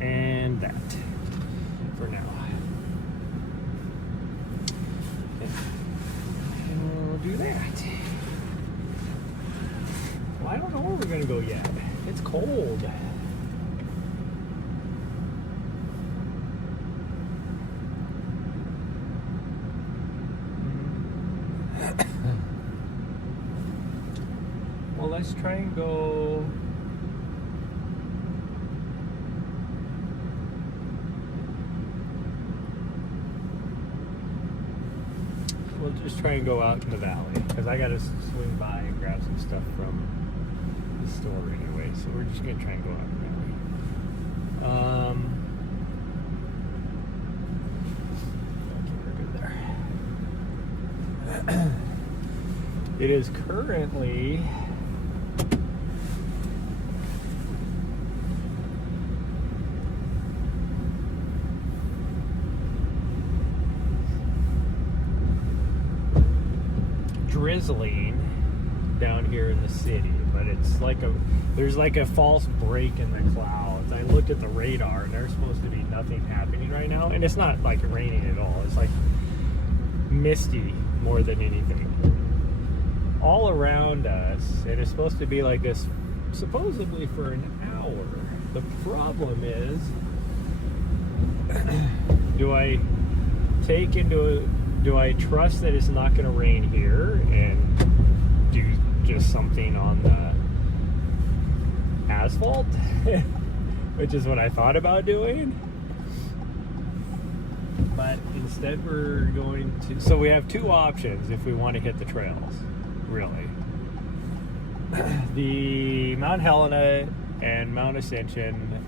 And that for now. And we'll do that. Well, I don't know where we're going to go yet. It's cold. Well, let's try and go. We'll just try and go out in the valley because I got to swing by and grab some stuff from the store anyway. So we're just gonna try and go out in the valley. Okay, we're good there. It is currently drizzling down here in the city, but it's like there's like a false break in the clouds. I looked at the radar and there's supposed to be nothing happening right now, and it's not like raining at all. It's like misty more than anything all around us, and it's supposed to be like this supposedly for an hour. The problem is, do I trust that it's not going to rain here and do just something on the asphalt, which is what I thought about doing? But instead we're going to, so we have two options if we want to hit the trails, really. The Mount Helena and Mount Ascension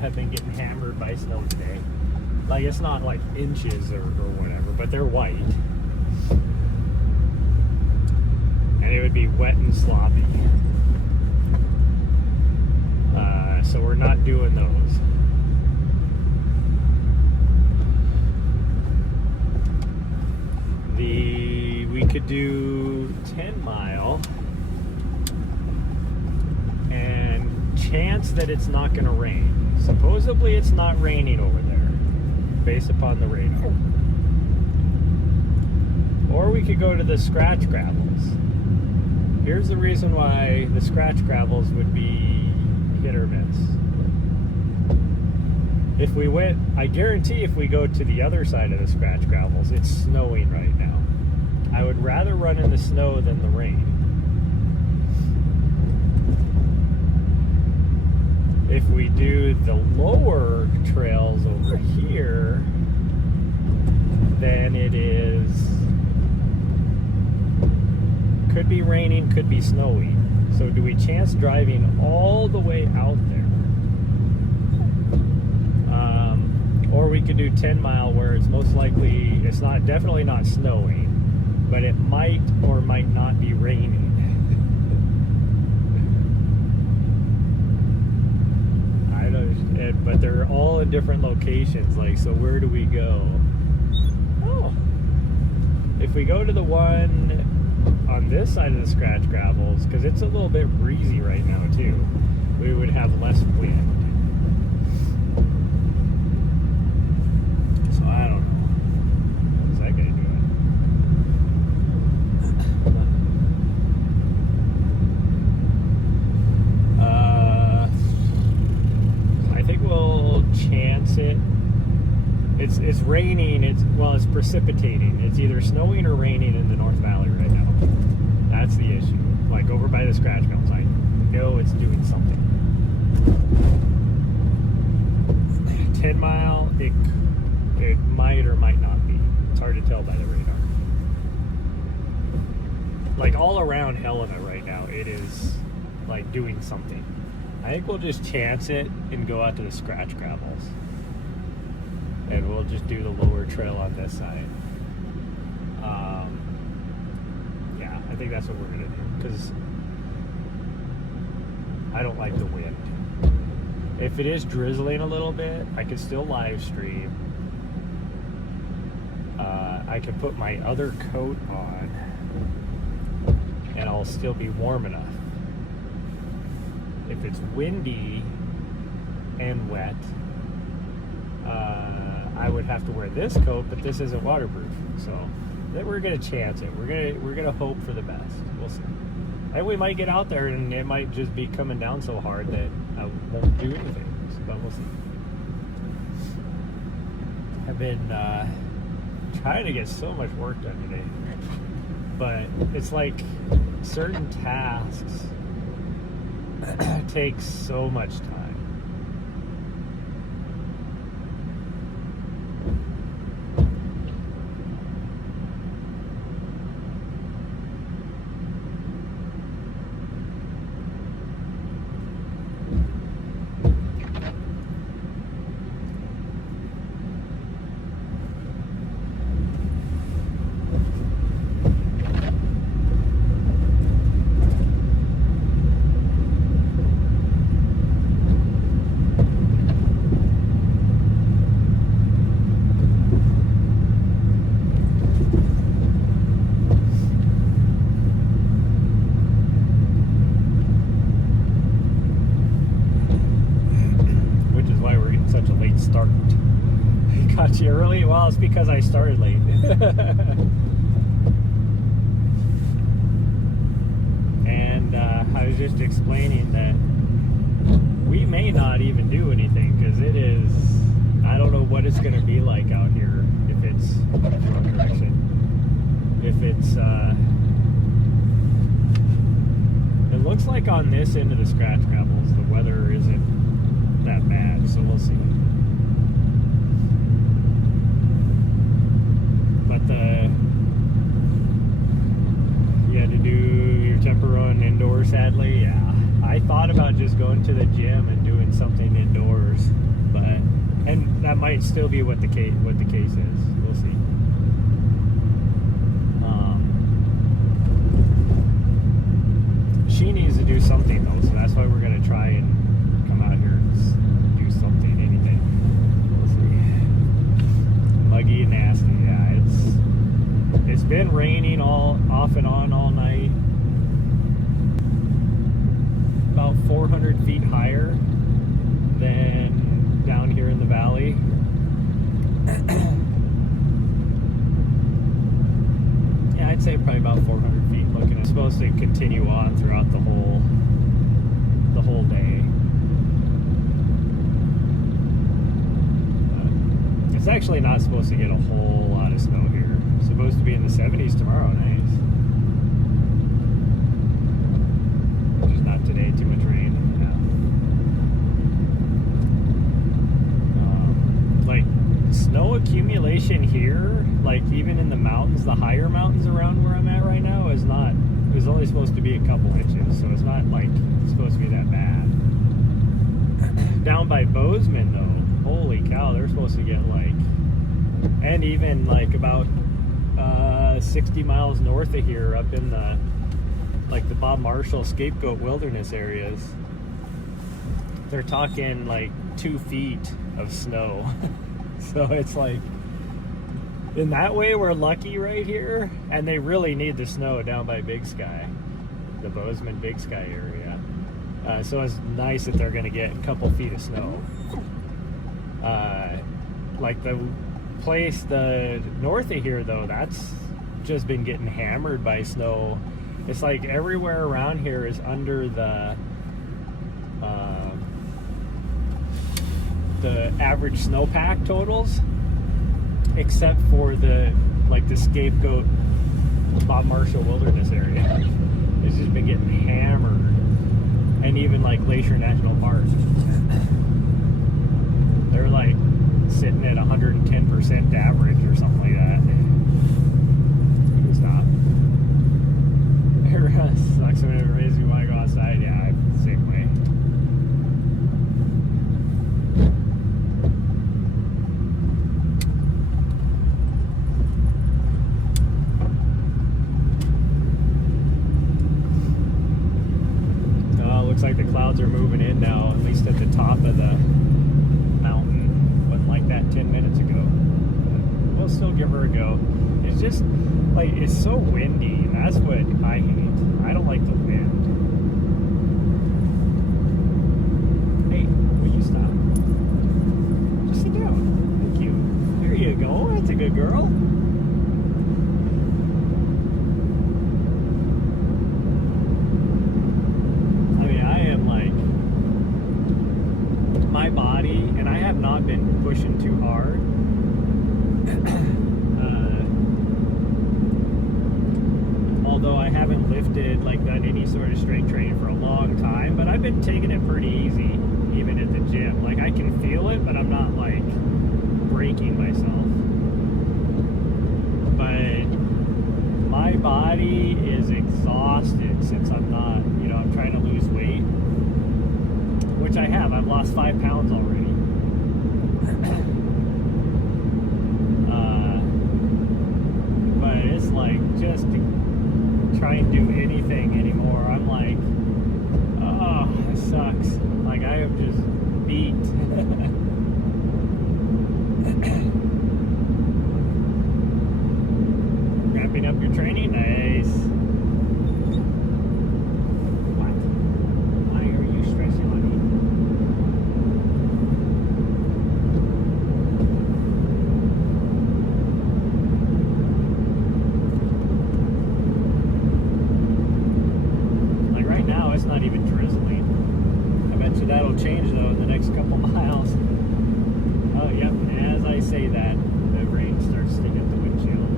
have been getting hammered by snow today. Like, it's not like inches or whatever, but they're white. And it would be wet and sloppy. So we're not doing those. We could do 10 mile and chance that it's not going to rain. Supposedly it's not raining over there, based upon the radar. Or we could go to the scratch gravels. Here's the reason why the scratch gravels would be hit or miss. If we went, I guarantee if we go to the other side of the scratch gravels, it's snowing right now. I would rather run in the snow than the rain. If we do the lower trails over here, then it is, could be raining, could be snowy. So do we chance driving all the way out there? Or we could do 10 mile where it's most likely, it's not, definitely not snowing, but it might or might not be raining. I don't, but they're all in different locations. Like, so where do we go? Oh, if we go to the one on this side of the scratch gravels, because it's a little bit breezy right now too, we would have less wind. So I don't know. How's that gonna do it? I think we'll chance it. It's raining. It's precipitating. It's either snowing or raining in the North Valley right now. That's the issue. Like over by the scratch mountains, I know it's doing something. 10 mile, it might or might not be. It's hard to tell by the radar. Like all around Helena right now, it is like doing something. I think we'll just chance it and go out to the scratch gravels. And we'll just do the lower trail on this side. Yeah, I think that's what we're gonna do, because I don't like the wind. If it is drizzling a little bit, I can still live stream. I can put my other coat on and I'll still be warm enough. if it's windy and wet, I would have to wear this coat, but this isn't waterproof. So we're gonna chance it. We're gonna hope for the best. We'll see. And we might get out there and it might just be coming down so hard that I won't do anything. But we'll see. I've been trying to get so much work done today, but it's like certain tasks take so much time. Start. Got you early? Well, it's because I started late. And I was just explaining that we may not even do anything because it is, I don't know what it's going to be like out here if it's wrong direction. If it's, it looks like on this end of the scratch gravels, the weather isn't that bad, so we'll see. You had to do your temper run indoors, sadly. Yeah, I thought about just going to the gym and doing something indoors, and that might still be what the case is. We'll see. She needs to do something though, so that's why we're gonna try and come out here and do something, anything. We'll see. Muggy and nasty. Yeah, it's been raining all off and on all night. About 400 feet higher than down here in the valley. Yeah, I'd say probably about 400 feet. Looking, it's supposed to continue on throughout the whole day. It's actually not supposed to get a whole lot of snow here. It's supposed to be in the 70s tomorrow night. Which is not today, too much rain. Yeah. Like, snow accumulation here, like even in the mountains, the higher mountains around where I'm at right now, is only supposed to be a couple inches. So it's not like it's supposed to be that bad. Down by Bozeman, though, holy cow, they're supposed to get like, and even like about 60 miles north of here, up in the like the Bob Marshall Scapegoat Wilderness areas, they're talking like 2 feet of snow. So it's like, in that way we're lucky right here, and they really need the snow down by Big Sky, the Bozeman Big Sky area. So it's nice that they're going to get a couple feet of snow. Like the place the north of here though, that's just been getting hammered by snow. It's like everywhere around here is under the average snowpack totals, except for the Scapegoat Bob Marshall Wilderness area. It's just been getting hammered. And even like Glacier National Park, they're like sitting at 110% average or something like that. You can stop. It sucks when it rains. You want to go outside. Yeah, I'm the same way. Looks like the clouds are moving in now, at least at the top of the mountain. Wasn't like that 10 minutes ago. But we'll still give her a go. It's just like, it's so windy. That's what I hate. I don't like the wind. lifted, like done any sort of strength training for a long time, but I've been taking it pretty easy, even at the gym. Like I can feel it, but I'm not like breaking myself. But my body is exhausted since I'm not, I'm trying to lose weight, which I have. I've lost 5 pounds already. But it's like just to try and do anything anymore, I'm like, oh, it sucks. Like I am just beat. Wrapping up your training, nice. What? Why are you stressing on me? Like right now, it's not even drizzling. I bet you that'll change though in the next couple miles. Oh, yep. And as I say that, the rain starts to hit the windshield.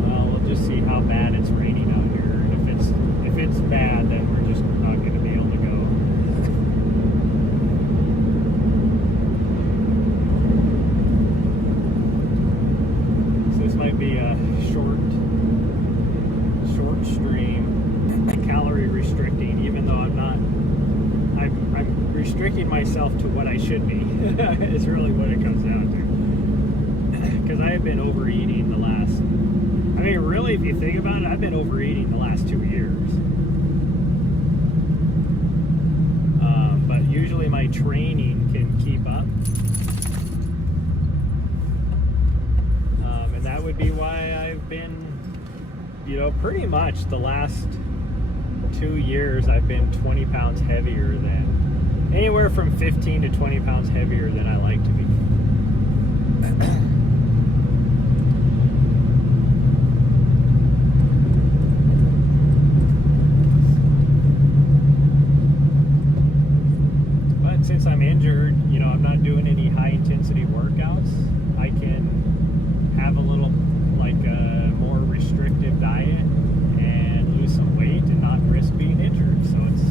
Well, we'll just see how bad it's raining out here. And if it's bad, then we're just not going to be able to go. This might be a short stream, calorie restricting, even though I'm restricting myself to what I should be. It's really what it comes down to. Because I have been overeating the last, really, if you think about it, I've been overeating the last 2 years. But usually my training can keep up. That would be why I've been, pretty much the last 2 years I've been 20 pounds heavier than, anywhere from 15 to 20 pounds heavier than I like to be. But since I'm injured, I'm not doing any high intensity workouts, I can have a little, like a more restrictive diet and lose some weight and not risk being injured. So it's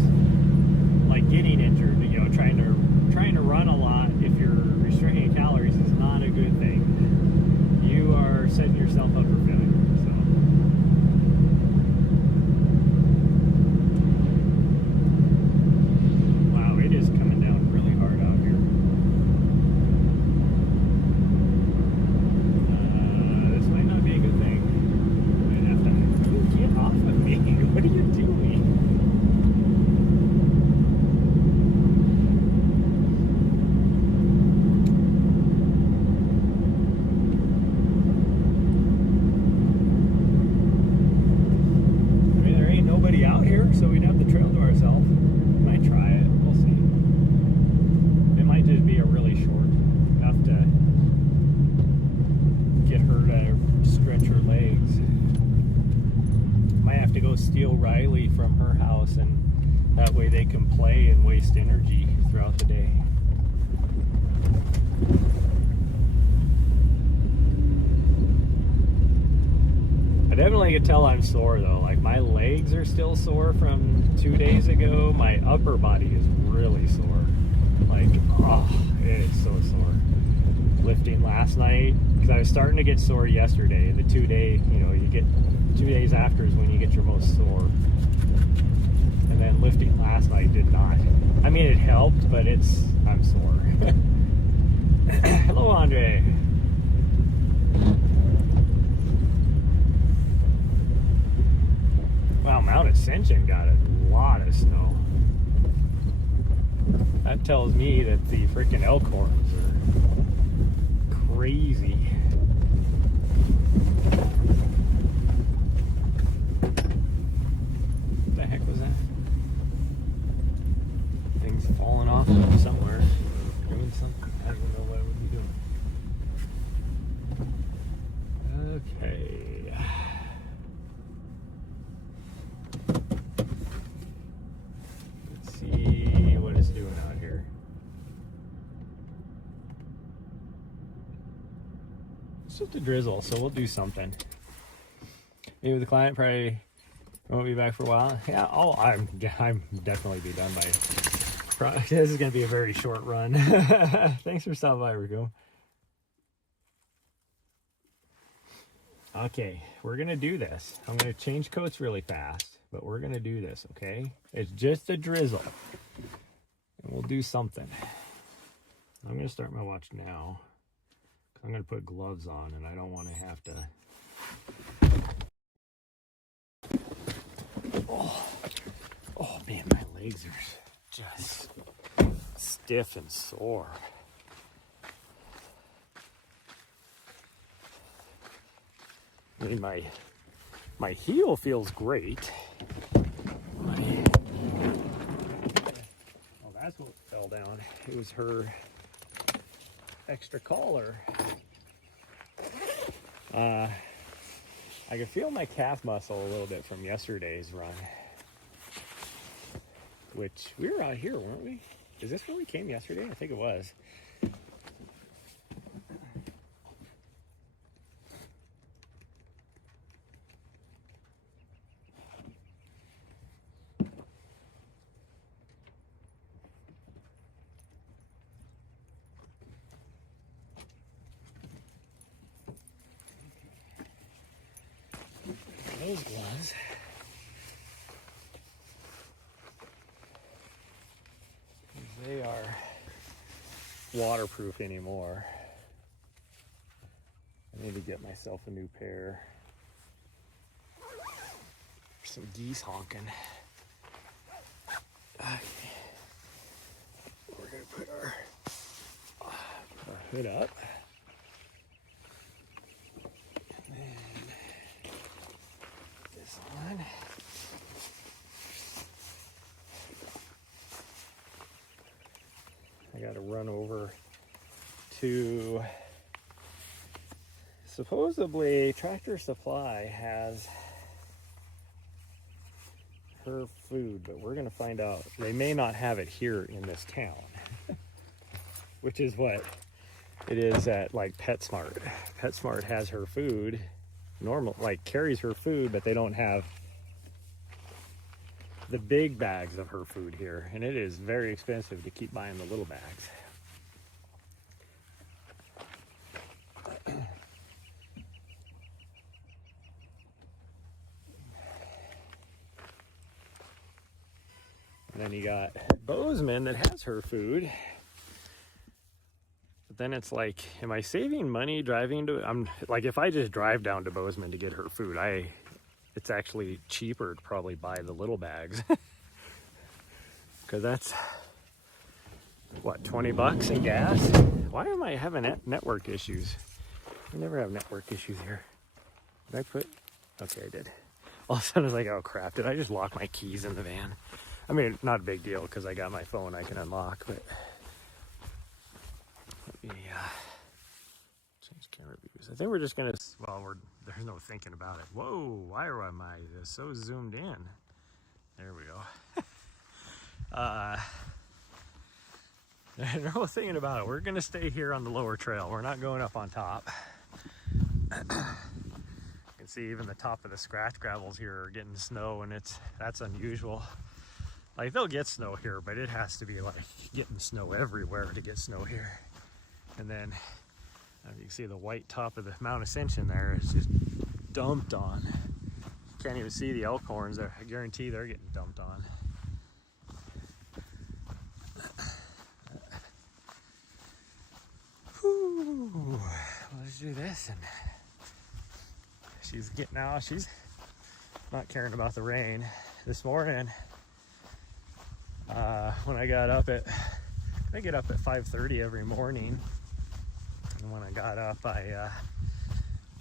like getting injured, trying to run a lot if you're restricting calories is not a good thing. You are setting yourself up for failure. So wow, it is coming down really hard out here. This might not be a good thing. I might have to get off of me. What are you doing? There ain't nobody out here, so we'd have the trail to ourselves. Might try it. We'll see. It might just be a really short, enough to get her to stretch her legs. Might have to go steal Riley from her house, and that way they can play and waste energy throughout the day. I definitely could tell I'm sore though. Like my legs are still sore from 2 days ago. My upper body is really sore. Like, oh, it is so sore. Lifting last night, because I was starting to get sore yesterday. The 2 day, you get 2 days after is when you get your most sore. And then lifting last night did not. It helped, but I'm sore. Hello, Andre. Wow, Mount Ascension got a lot of snow. That tells me that the freaking elkhorns are crazy. What the heck was that? Things falling off somewhere. Doing something. I don't know what I would be doing. Okay. It's just a drizzle, so we'll do something. Maybe the client probably won't be back for a while. Yeah, I'm definitely be done by. This is gonna be a very short run. Thanks for stopping by, Rico. Okay, we're gonna do this. I'm gonna change coats really fast, but we're gonna do this, okay? It's just a drizzle, and we'll do something. I'm gonna start my watch now. I'm gonna put gloves on, and I don't want to have to. Oh man, my legs are just stiff and sore. I mean, my heel feels great. Oh, that's what fell down. It was her extra collar. I can feel my calf muscle a little bit from yesterday's run. Which, we were out here, weren't we? Is this where we came yesterday? I think it was. Those gloves. They are waterproof anymore. I need to get myself a new pair. There's some geese honking. Okay. We're gonna put our hood up. And then this on. I gotta run over to, supposedly Tractor Supply has her food, but we're gonna find out. They may not have it here in this town, which is what it is at like PetSmart. PetSmart has her food, carries her food, but they don't have the big bags of her food here, and it is very expensive to keep buying the little bags. And then you got Bozeman that has her food. But then it's like, am I saving money driving to, I'm like, if I just drive down to Bozeman to get her food, it's actually cheaper to probably buy the little bags. Because that's, what, 20 bucks in gas? Why am I having network issues? I never have network issues here. Did I put, okay, I did. All of a sudden I was like, oh crap, did I just lock my keys in the van? I mean, not a big deal because I got my phone I can unlock, but let me change camera views. I think we're just gonna, there's no thinking about it. Whoa, why am I so zoomed in? There we go. There's no thinking about it. We're gonna stay here on the lower trail. We're not going up on top. You can see even the top of the scratch gravels here are getting snow, and that's unusual. Like, they'll get snow here, but it has to be like getting snow everywhere to get snow here. And then you can see the white top of the Mount Ascension there is just dumped on. You can't even see the elk horns there. I guarantee they're getting dumped on. Whew. Let's do this. And she's getting out. She's not caring about the rain. This morning, when I got up I get up at 5:30 every morning, and when I got up,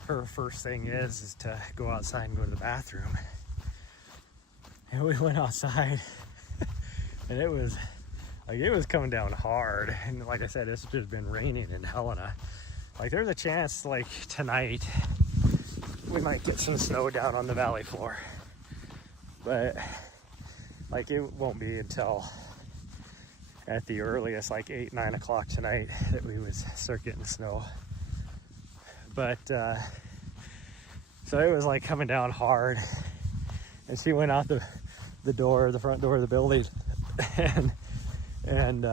her first thing is to go outside and go to the bathroom. And we went outside, and it was coming down hard. And like I said, it's just been raining in Helena. Like, there's a chance, like, tonight we might get some snow down on the valley floor, but like, it won't be until at the earliest, like 8-9 o'clock tonight, that we would start getting snow. But so it was like coming down hard, and she went out the front door of the building, and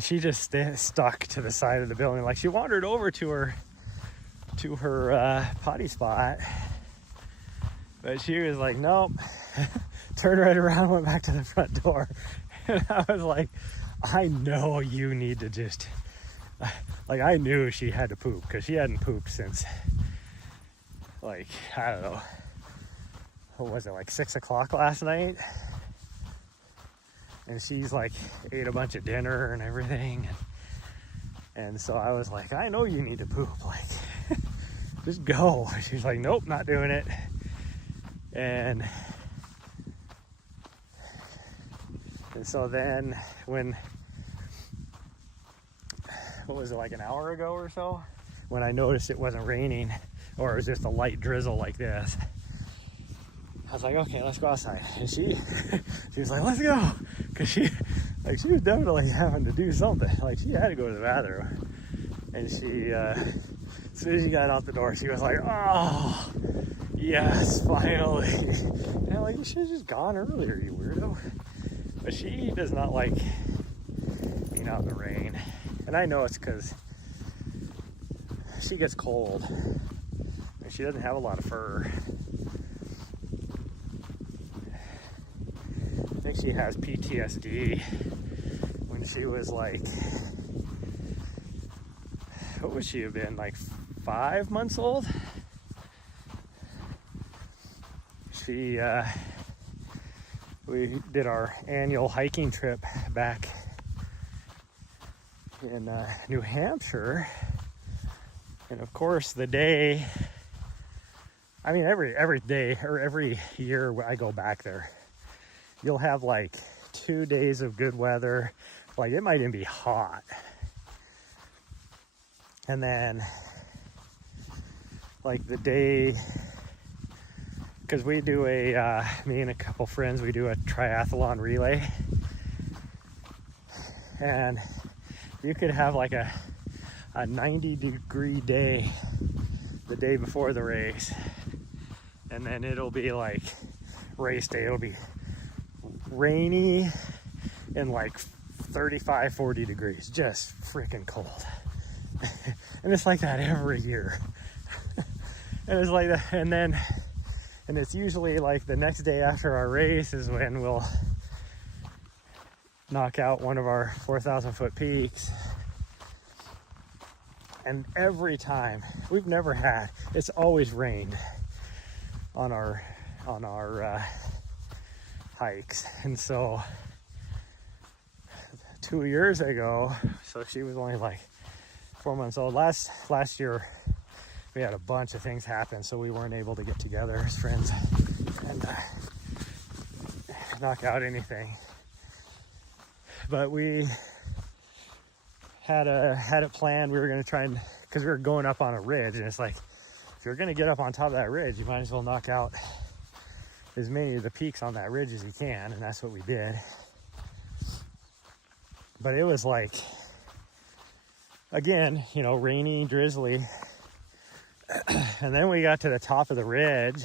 she just stuck to the side of the building. Like, she wandered over to her potty spot, but she was like, nope. Turned right around, went back to the front door. And I was like, I know you need to just, like, I knew she had to poop, because she hadn't pooped since, like, I don't know, what was it, like 6 o'clock last night? And she's like ate a bunch of dinner and everything, and so I was like, I know you need to poop, like, just go. She's like, nope, not doing it. And so then what was it, like an hour ago or so, when I noticed it wasn't raining, or it was just a light drizzle like this, I was like, okay, let's go outside. And she was like, let's go. Because she was definitely having to do something. Like, she had to go to the bathroom. And she, as soon as she got out the door, she was like, oh, yes, finally. And I'm like, you should have just gone earlier, you weirdo. But she does not like being out in the rain. And I know it's because she gets cold. And she doesn't have a lot of fur. I think she has PTSD when she was like, what would she have been, like 5 months old? We did our annual hiking trip back in New Hampshire, and of course the day, I mean every day or every year I go back there, you'll have like 2 days of good weather, like it might even be hot, and then like the day, because we do me and a couple friends, we do a triathlon relay, and you could have like a 90-degree day the day before the race, and then it'll be like race day, it'll be rainy and like 35-40 degrees, just freaking cold. And it's like that every year. And it's like that, and it's usually like the next day after our race is when we'll knock out one of our 4,000 foot peaks. And every time, we've never had, it's always rained on our hikes. And so 2 years ago, so she was only like 4 months old. Last year we had a bunch of things happen, so we weren't able to get together as friends and knock out anything. But we had it planned. We were going to try and, because we were going up on a ridge, and it's like, if you're going to get up on top of that ridge, you might as well knock out as many of the peaks on that ridge as you can, and that's what we did. But it was like, again, you know, rainy, drizzly. And then we got to the top of the ridge,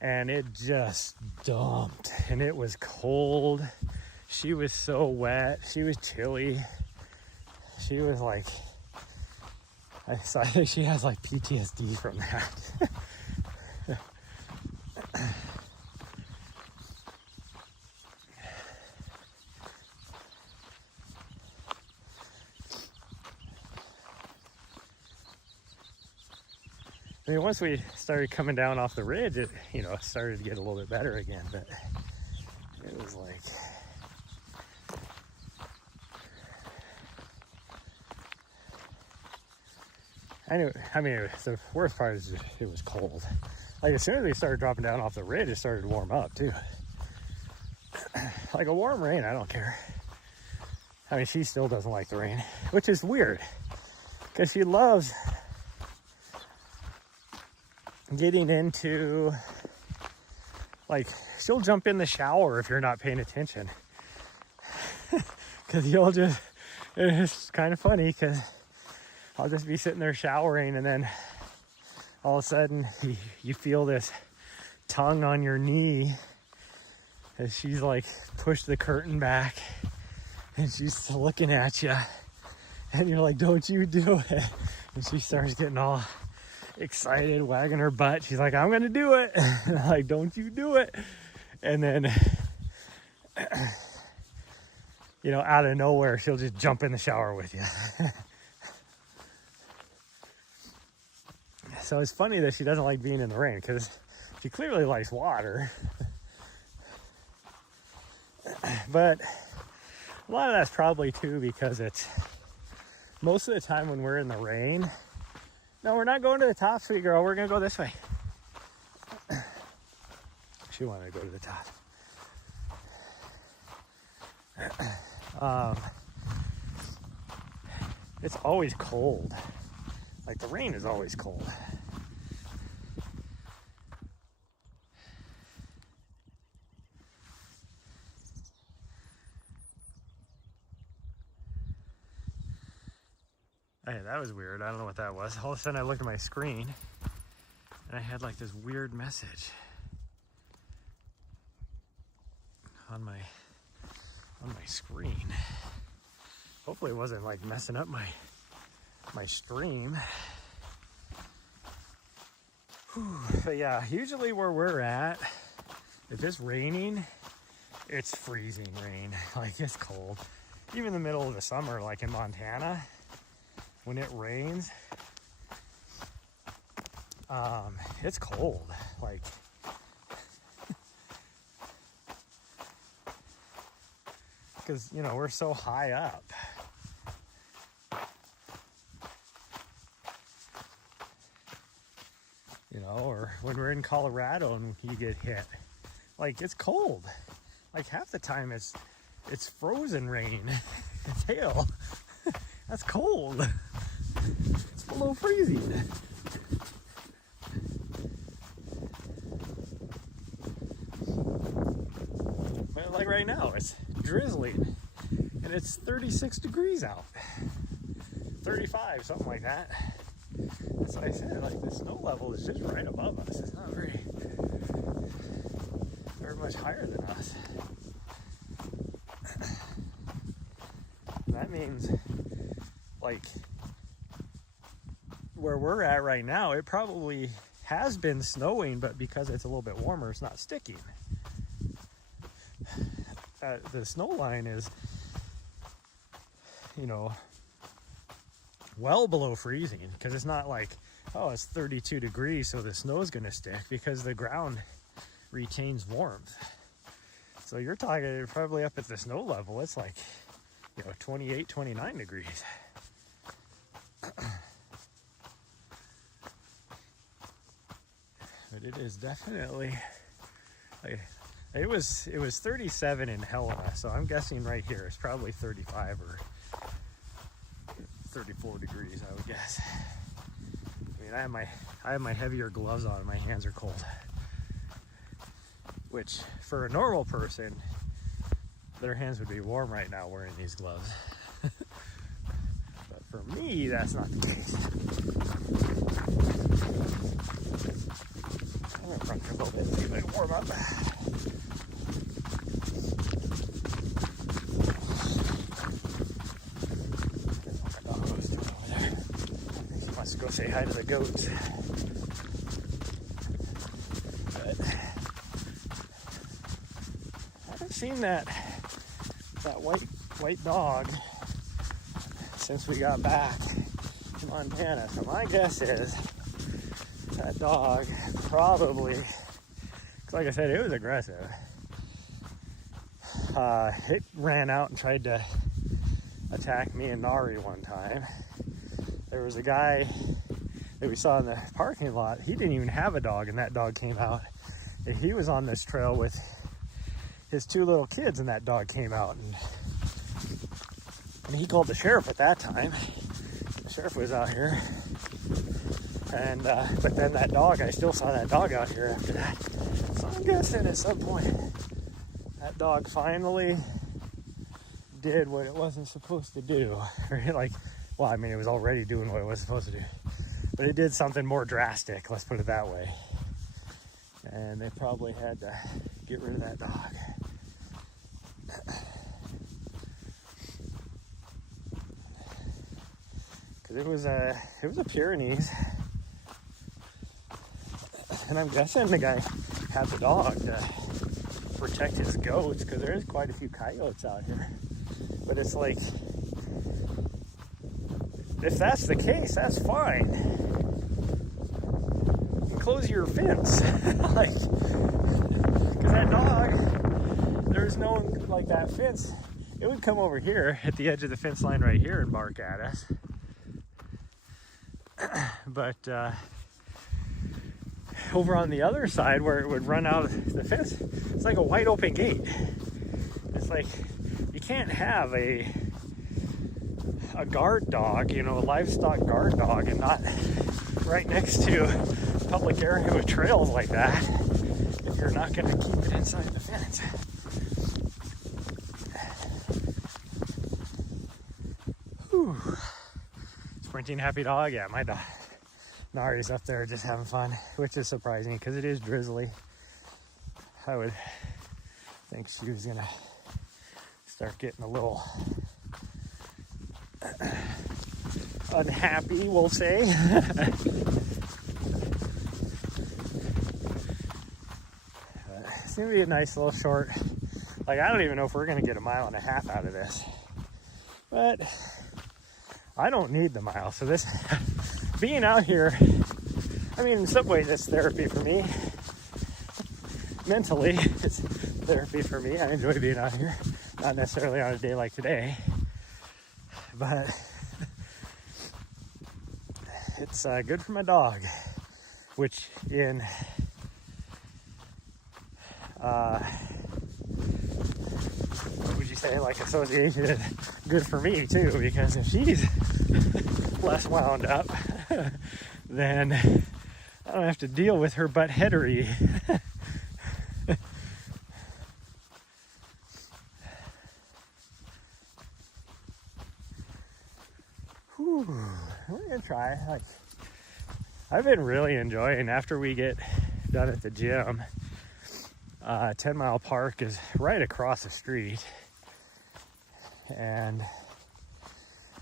and it just dumped, and it was cold. She was so wet. She was chilly. She was like, so I think she has like PTSD from that. I mean, once we started coming down off the ridge, it, you know, started to get a little bit better again, but it was like, I mean, the worst part is it was cold. Like, as soon as we started dropping down off the ridge, it started to warm up too. Like a warm rain, I don't care. I mean, she still doesn't like the rain, which is weird, because she loves getting into, like, she'll jump in the shower if you're not paying attention. Because It's kind of funny because I'll just be sitting there showering, and then all of a sudden you feel this tongue on your knee as she's like pushed the curtain back and she's looking at you, and you're like, don't you do it. And she starts getting all excited, wagging her butt. She's like, I'm gonna do it. And I'm like, don't you do it. And then you know, out of nowhere she'll just jump in the shower with you. So it's funny that she doesn't like being in the rain, because she clearly likes water. But a lot of that's probably too because it's most of the time when we're in the rain. No, we're not going to the top, sweet girl. We're gonna go this way. She wanted to go to the top. It's always cold. Like the rain is always cold. Hey, that was weird. I don't know what that was. All of a sudden I looked at my screen and I had like this weird message on my screen. Hopefully it wasn't like messing up my stream. Whew. But yeah, usually where we're at, if it's raining, it's freezing rain. Like it's cold. Even in the middle of the summer, like in Montana, when it rains, it's cold. Like because you know we're so high up. You know, or when we're in Colorado and you get hit, like it's cold. Like half the time it's frozen rain. It's hail. That's cold. It's below freezing. But like right now, it's drizzling and it's 36 degrees out. 35, something like that. That's what I said, like the snow level is just right above us. It's not very much higher than us. That means like where we're at right now, it probably has been snowing, but because it's a little bit warmer, it's not sticking. The snow line is, you know, well below freezing, because it's not like, oh, it's 32 degrees, so the snow's going to stick, because the ground retains warmth. So you're talking probably up at the snow level, it's like, you know, 28, 29 degrees. But it is definitely, like, it was 37 in Helena, so I'm guessing right here it's probably 35 or 34 degrees, I would guess. I mean, I have my heavier gloves on and my hands are cold. Which, for a normal person, their hands would be warm right now wearing these gloves. But for me, that's not the case. I'm gonna run a little bit, see if I can warm up. Go say hi to the goats. But I haven't seen that white dog since we got back to Montana. So my guess is that dog probably, like I said, it was aggressive. It ran out and tried to attack me and Nahri one time. There was a guy that we saw in the parking lot. He didn't even have a dog, and that dog came out. And he was on this trail with his two little kids, and that dog came out. And he called the sheriff at that time. The sheriff was out here. And but then that dog, I still saw that dog out here after that. So I'm guessing at some point that dog finally did what it wasn't supposed to do. Like, well, I mean, it was already doing what it was supposed to do, but it did something more drastic, let's put it that way. And they probably had to get rid of that dog. Because it was a Pyrenees. And I'm guessing the guy had the dog to protect his goats, because there is quite a few coyotes out here. But it's like, if that's the case, that's fine. Close your fence. Like, because that dog, there's no, like, that fence, it would come over here at the edge of the fence line right here and bark at us. But over on the other side where it would run out of the fence, it's like a wide open gate. It's like, you can't have a guard dog, you know, a livestock guard dog, and not right next to a public area with trails like that if you're not going to keep it inside the fence. Whew. Sprinting happy dog, yeah, my dog Nahri's up there just having fun, which is surprising because it is drizzly. I would think she was gonna start getting a little unhappy, we'll say. It's gonna be a nice little short, like, I don't even know if we're gonna get 1.5 miles out of this, but I don't need the mile. So this, being out here, I mean, in some ways it's therapy for me. Mentally, it's therapy for me. I enjoy being out here. Not necessarily on a day like today, but it's good for my dog, which in what would you say, like, association is good for me too, because if she's less wound up, then I don't have to deal with her buttheadery. Whew, we're gonna try. Like, I've been really enjoying, after we get done at the gym, 10 Mile Park is right across the street, and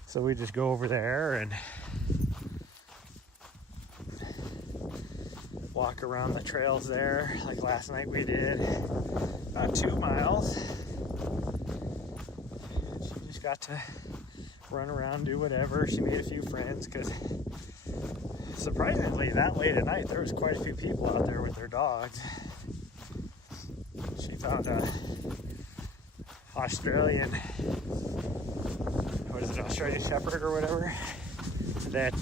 so we just go over there and walk around the trails there. Like last night we did about 2 miles. She just got to run around, do whatever. She made a few friends, because surprisingly that late at night there was quite a few people out there with their dogs. She found a Australian, what is it, Australian Shepherd or whatever, that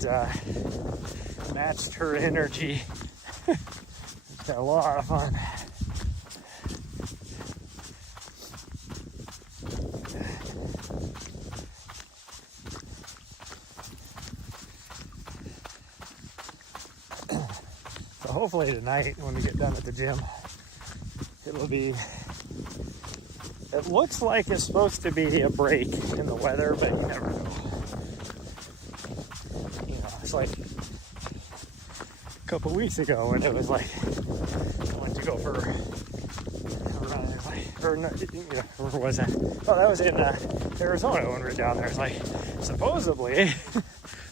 matched her energy. It's got a lot of fun. So hopefully tonight, when we get done at the gym, it'll be, it looks like it's supposed to be a break in the weather, but you never know. You know, it's like a couple weeks ago when it was like, I went to go for a run, it was like, or no, you know, where was that? Oh, that was in Arizona when we were down there. It's like, supposedly,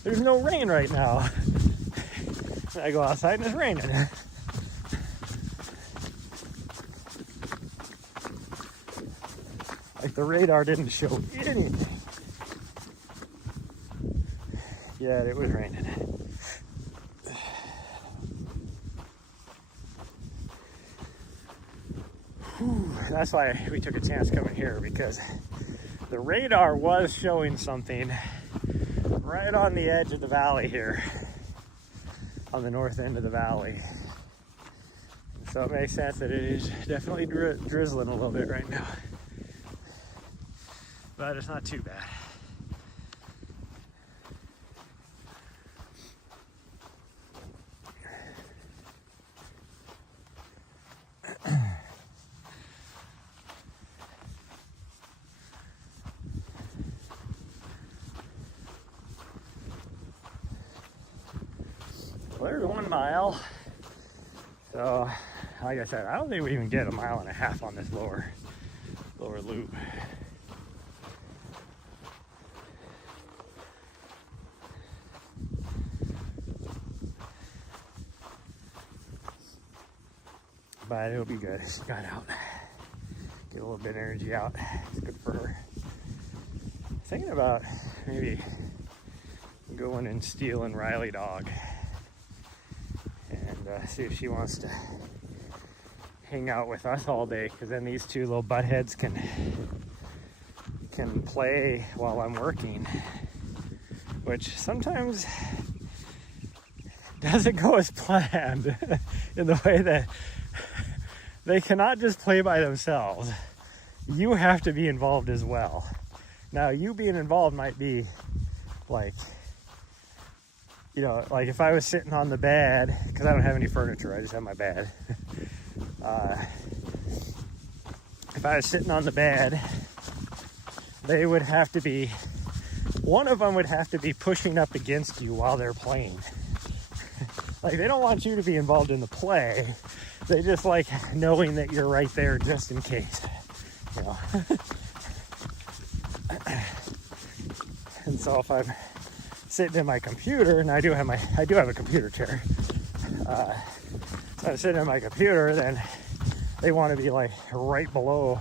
there's no rain right now. And I go outside and it's raining. Like, the radar didn't show anything. Yeah, it was raining. Whew, that's why we took a chance coming here, because the radar was showing something right on the edge of the valley here, on the north end of the valley. So it makes sense that it is definitely drizzling a little bit right now. But it's not too bad. Well, there's 1 mile. So, like I said, I don't think we even get 1.5 miles on this lower loop. But it'll be good. She got out. Get a little bit of energy out. It's good for her. Thinking about maybe going and stealing Riley dog and see if she wants to hang out with us all day, because then these two little buttheads can play while I'm working, which sometimes doesn't go as planned in the way that they cannot just play by themselves. You have to be involved as well. Now, you being involved might be like, you know, like if I was sitting on the bed, because I don't have any furniture, I just have my bed. If I was sitting on the bed, they would have to be, one of them would have to be pushing up against you while they're playing. Like, they don't want you to be involved in the play. They just like knowing that you're right there just in case, you know. And so if I'm sitting in my computer, and I do have a computer chair. So I'm sitting in my computer, then they want to be like right below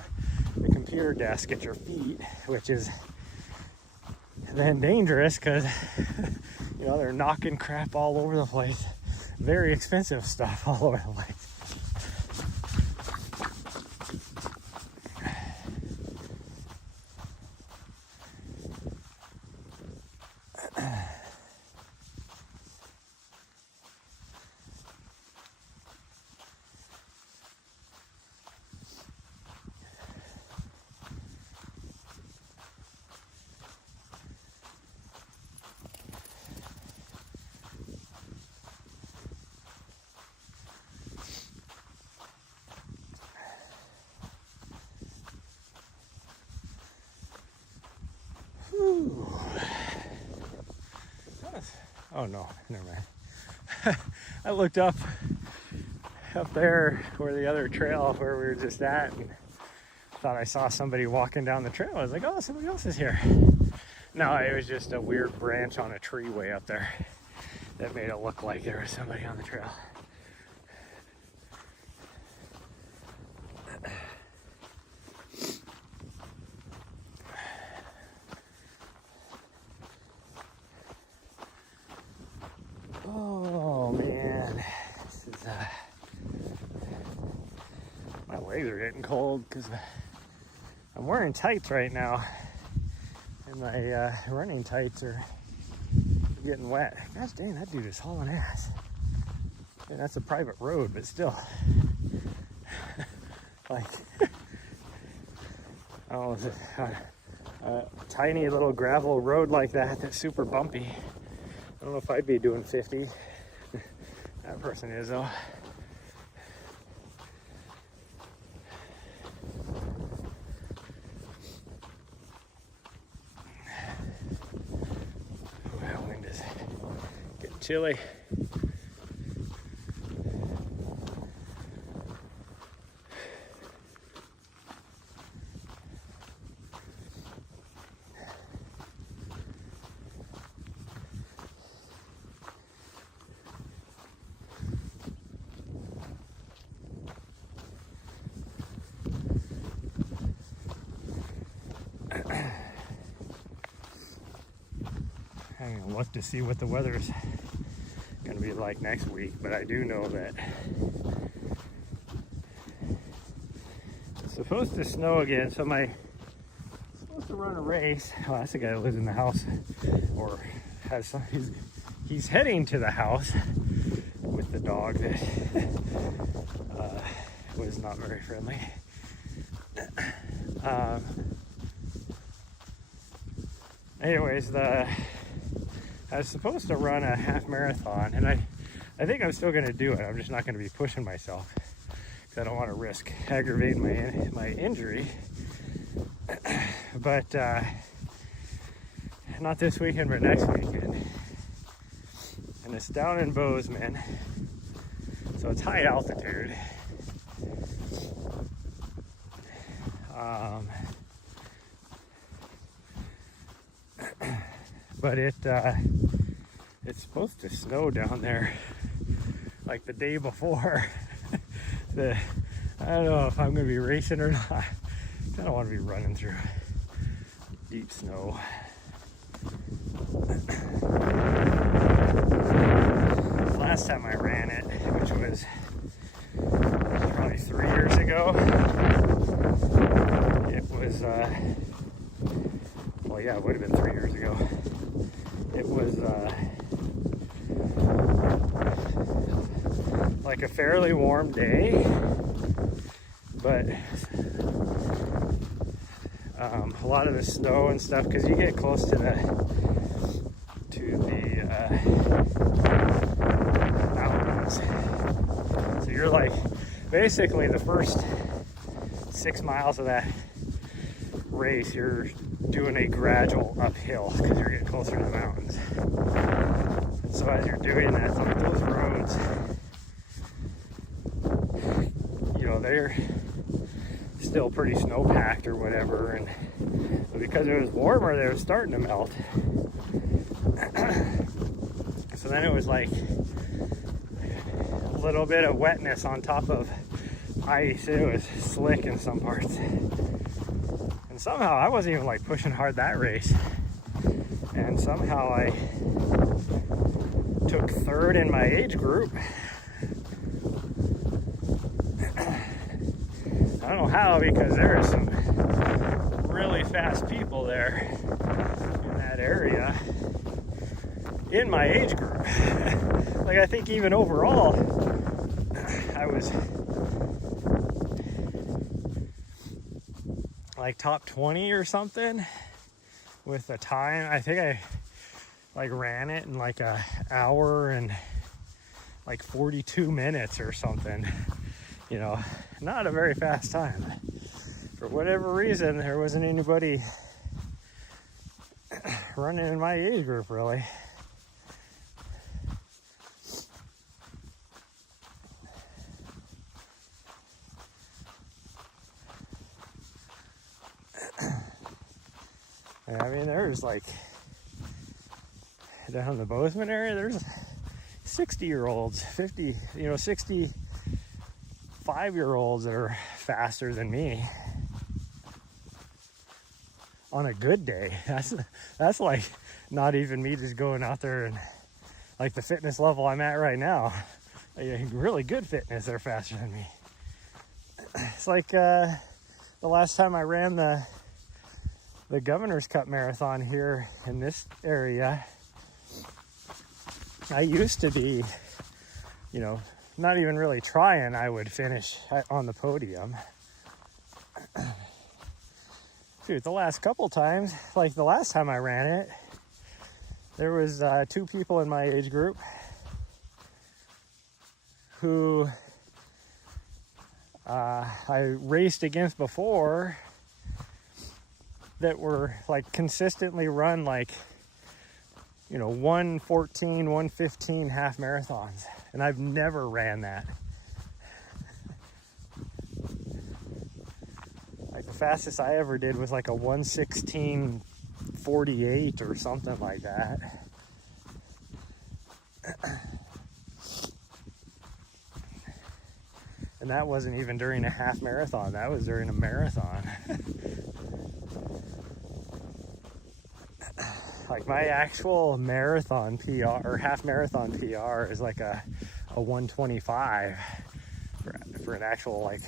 the computer desk at your feet, which is then dangerous because, you know, they're knocking crap all over the place. Very expensive stuff all over the place. Oh no, never mind. I looked up there where the other trail where we were just at, and thought I saw somebody walking down the trail. I was like, oh, somebody else is here. No, it was just a weird branch on a tree way up there that made it look like there was somebody on the trail. Oh man, this is my legs are getting cold because I'm wearing tights right now, and my running tights are getting wet. Gosh dang, that dude is hauling ass. And that's a private road, but still, like, oh, is it a tiny little gravel road like that that's super bumpy? I don't know if I'd be doing 50. That person is, though. Ooh, that wind is getting chilly. I'm gonna look to see what the weather's gonna be like next week, but I do know that it's supposed to snow again. So I'm supposed to run a race. Oh, that's the guy that lives in the house, or has some. He's heading to the house with the dog that was not very friendly. Anyways, I was supposed to run a half marathon, and I think I'm still going to do it. I'm just not going to be pushing myself because I don't want to risk aggravating my injury. But not this weekend, but next weekend. and it's down in Bozeman, so it's high altitude. But it's supposed to snow down there like the day before. I don't know if I'm gonna be racing or not. I don't want to be running through deep snow. Last time I ran it, which was probably 3 years ago, it was well, yeah, it would have been 3 years ago. It was like a fairly warm day, but a lot of the snow and stuff, because you get close to the mountains, so you're like basically the first 6 miles of that race you're doing a gradual uphill because you're getting closer to the mountains. And so as you're doing that, like those roads, you know, they're still pretty snow packed or whatever, and because it was warmer, they were starting to melt. So then it was like a little bit of wetness on top of ice. It was slick in some parts. And somehow I wasn't even like pushing hard that race. And somehow I took third in my age group. I don't know how, because there are some really fast people there in that area in my age group. Like, I think even overall I was like top 20 or something with the time. I think I like ran it in like an hour and like 42 minutes or something. You know, not a very fast time. For whatever reason, there wasn't anybody running in my age group, really. I mean, there's like, down in the Bozeman area, there's 60-year-olds, 50, 65-year-olds that are faster than me on a good day. That's like not even me just going out there and like the fitness level I'm at right now. Like, really good fitness, they're faster than me. It's like the last time I ran the Governor's Cup Marathon here in this area, I used to be, not even really trying, I would finish on the podium. Dude, the last couple times, like the last time I ran it, there was 2 people in my age group who I raced against before that were like consistently run like 1:14, 1:15 half marathons, and I've never ran that. Like the fastest I ever did was like a 1:16:48 or something like that. And that wasn't even during a half marathon, that was during a marathon. Like my actual marathon PR or half marathon PR is like a 1:25 for an actual like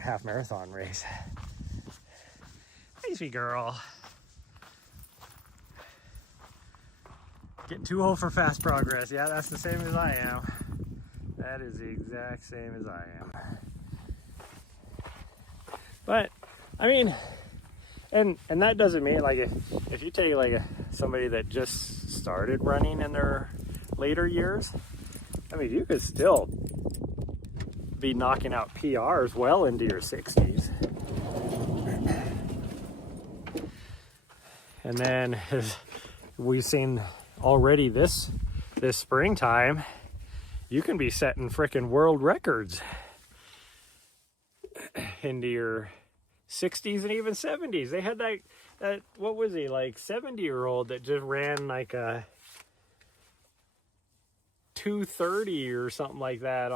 half marathon race. Hey, sweet girl. Getting too old for fast progress. Yeah, that's the same as I am. That is the exact same as I am. But I mean, and that doesn't mean like if you take like somebody that just started running in their later years, I mean, you could still be knocking out PRs well into your 60s. And then as we've seen already this this springtime, you can be setting frickin' world records into your 60s and even 70s. They had that what was he, like 70-year-old that just ran like a 2:30 or something like that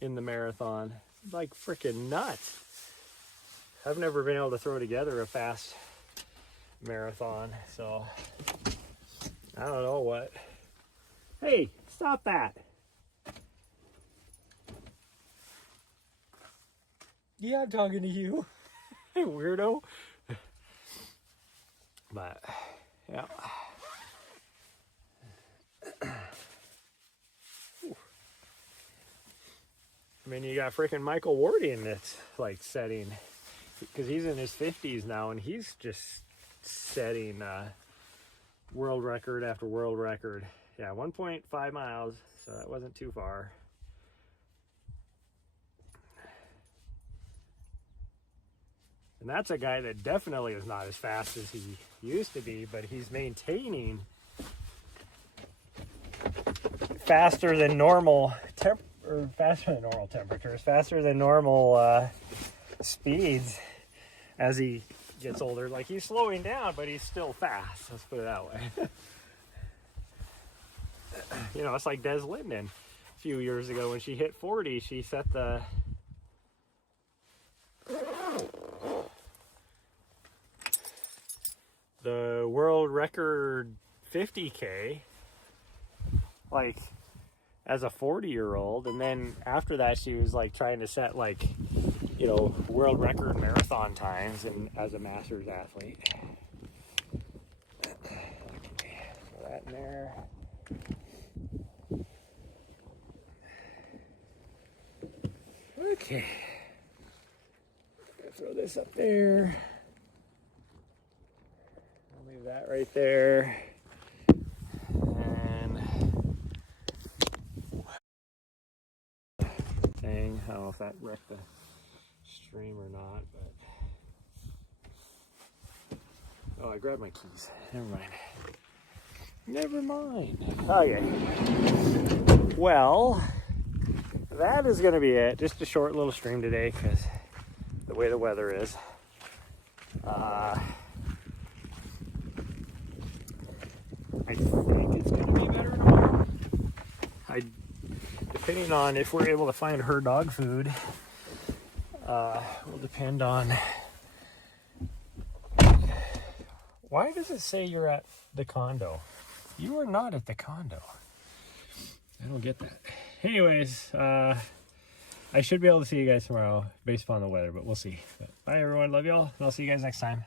in the marathon. Like freaking nuts. I've never been able to throw together a fast marathon, so I don't know what. Hey, stop that. Yeah, I'm talking to you. Weirdo. But yeah. I mean, you got freaking Michael Wardian that's like setting, because he's in his 50s now, and he's just setting world record after world record. Yeah, 1.5 miles, so that wasn't too far. And that's a guy that definitely is not as fast as he used to be, but he's maintaining faster than normal temperatures, faster than normal speeds as he gets older. Like, he's slowing down, but he's still fast. Let's put it that way. You know, it's like Des Linden a few years ago when she hit 40. She set the world record 50K, like, as a 40-year-old, and then after that she was like trying to set, like, you know, world record marathon times, and as a masters athlete. Okay, throw that in there. Okay, throw this up there. I'll leave that right there. I don't know if that wrecked the stream or not, but oh, I grabbed my keys. Never mind. Okay. Well, that is going to be it. Just a short little stream today because the way the weather is. I think it's going to be better tomorrow. Depending on if we're able to find her dog food, will depend on. Why does it say you're at the condo? You are not at the condo. I don't get that. Anyways, I should be able to see you guys tomorrow based upon the weather, but we'll see. But bye everyone, love y'all, and I'll see you guys next time.